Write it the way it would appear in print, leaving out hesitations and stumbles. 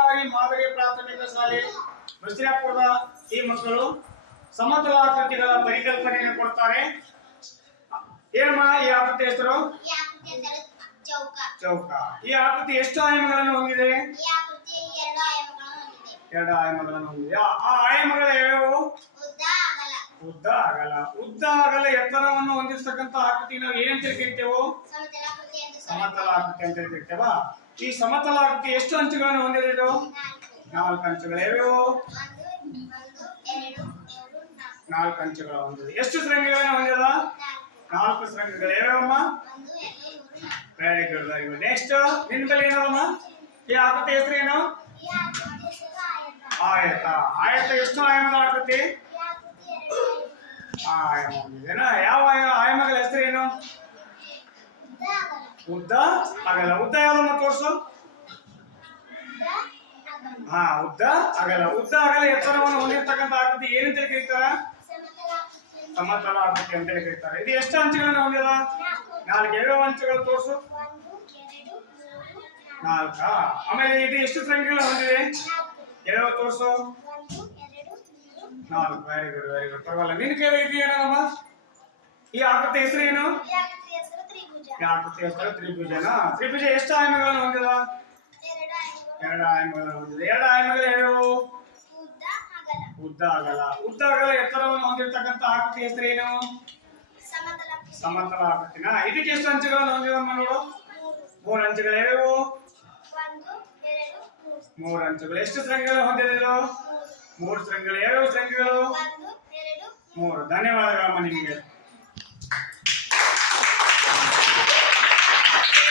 ಸರ್ಕಾರಿ ಮಾದರಿ ಪ್ರಾಥಮಿಕ ಶಾಲೆ ಬಸ್ತಿಯಾಪುರದ ಈ ಮಕ್ಕಳು ಸಮತಲಾಕೃತಿಗಳ ಪರಿಕಲ್ಪನೆಯನ್ನು ಕೊಡ್ತಾರೆ. ಏನಮ್ಮ ಈ ಆಕೃತಿ ಹೆಸರು? ಚೌಕ. ಈ ಆಕೃತಿ ಎಷ್ಟು ಆಯಾಮಗಳನ್ನು ಹೊಂದಿದೆ? ಎರಡು ಆಯಾಮಗಳನ್ನು ಹೊಂದಿದೆ. ಆ ಆಯಾಮಗಳು ಯಾವ್ಯಾವು? ಉದ್ದ ಅಗಲ. ಉದ್ದ ಅಗಲ ಎತ್ತರವನ್ನು ಹೊಂದಿರತಕ್ಕಂತ ಆಕೃತಿ ನಾವು ಏನಂತ ಕರಿತೇವೆ? ಸಮತಲಾಕೃತಿ ಅಂತ ಕರಿತೇವ. ಈ ಸಮತಲಾಕೃತಿ ಎಷ್ಟು ಅಂಚುಗಳನ್ನು ಹೊಂದಿದೆ? ಇದು 4 ಅಂಚುಗಳು. ಯಾವ್ಯಾವು? 4 ಅಂಚುಗಳು ಹೊಂದಿದೆ. ಎಷ್ಟು ಶೃಂಗಗಳನ್ನು ಹೊಂದಿದ? 4 ಶೃಂಗಗಳು. ಯಾವ್ಯಾವಮ್ಮ? Very good, very good. Next ನಿನ್ ಬಳಿ ಏನಮ್ಮ? ಈ ಆಕೃತಿ ಹೆಸರು ಏನು? ಆಯತ. ಆಯತ ಎಷ್ಟು ಆಯಾಮದ ಆಕೃತಿ? ಆಯಾಮ ಹೊಂದಿದೆನಾ? ಯಾವ ಆಯಾಮಗಳ ಹೆಸರು ಏನು? ಉದ್ದ ಅಗಲ. ಉದ್ದ ಯಾವ್ದಮ್ಮ ತೋರ್ಸು? ಉದ್ದ ಅಗಲ. ಉದ್ದ ಅಗಲ ಎತ್ತರವನ್ನು ಹೊಂದಿರತಕ್ಕಂತ ಆಕೃತಿ ಏನಂತ ಕರೀತಾರ? ಸಮತಲ ಆಕೃತಿ ಅಂತ ಕರೀತಾರೆ. ಇದು ಎಷ್ಟು ಅಂಚುಗಳನ್ನು ಹೊಂದಿದ? 4. ಯಾವ್ಯಾವ ಅಂಚುಗಳು ತೋರ್ಸು? 4. ಆಮೇಲೆ ಇದು ಎಷ್ಟು ಶೃಂಗಗಳು ಹೊಂದಿದೆ? ಯಾವ್ಯಾವ ತೋರ್ಸು? 4. Very good, very good. ಪರವಾಗಿಲ್ಲ. ನಿನ್ ಕೈ ಇದೆಯೇನಮ್ಮ? ಈ ಆಕೃತಿ ಹೆಸರು ಏನು? ಈ ಆಕೃತಿ ಹೆಸರು ತ್ರಿಭುಜನಾ? ತ್ರಿಭುಜ ಎಷ್ಟು ಆಯಾಮಗಳನ್ನು ಹೊಂದಿದ? 2 ಆಯಾಮಗಳನ್ನು ಹೊಂದಿದೆ. 2 ಆಯಾಮಗಳು ಯಾವ್ಯಾವು? ಉದ್ದ ಅಗಲ. ಉದ್ದ ಅಗಲ ಎತ್ತರವನ್ನು ಹೊಂದಿರತಕ್ಕಂತ ಆಕೃತಿ ಹೆಸರು ಏನು? ಸಮತಲ ಆಕೃತಿನಾ? ಇದಕ್ಕೆ ಎಷ್ಟು ಅಂಚುಗಳನ್ನು ಹೊಂದಿದಮ್ಮ ನೋಡು? 3 ಅಂಚುಗಳು. ಯಾವ್ಯಾವು? 3 ಅಂಚುಗಳು. ಎಷ್ಟು ಶೃಂಗಗಳು ಹೊಂದಿದೆ? 3 ಶೃಂಗಗಳು. ಯಾವ್ಯಾವ ಶೃಂಗಗಳು? 3. ಧನ್ಯವಾದಗಳಮ್ಮ ನಿಮಗೆ.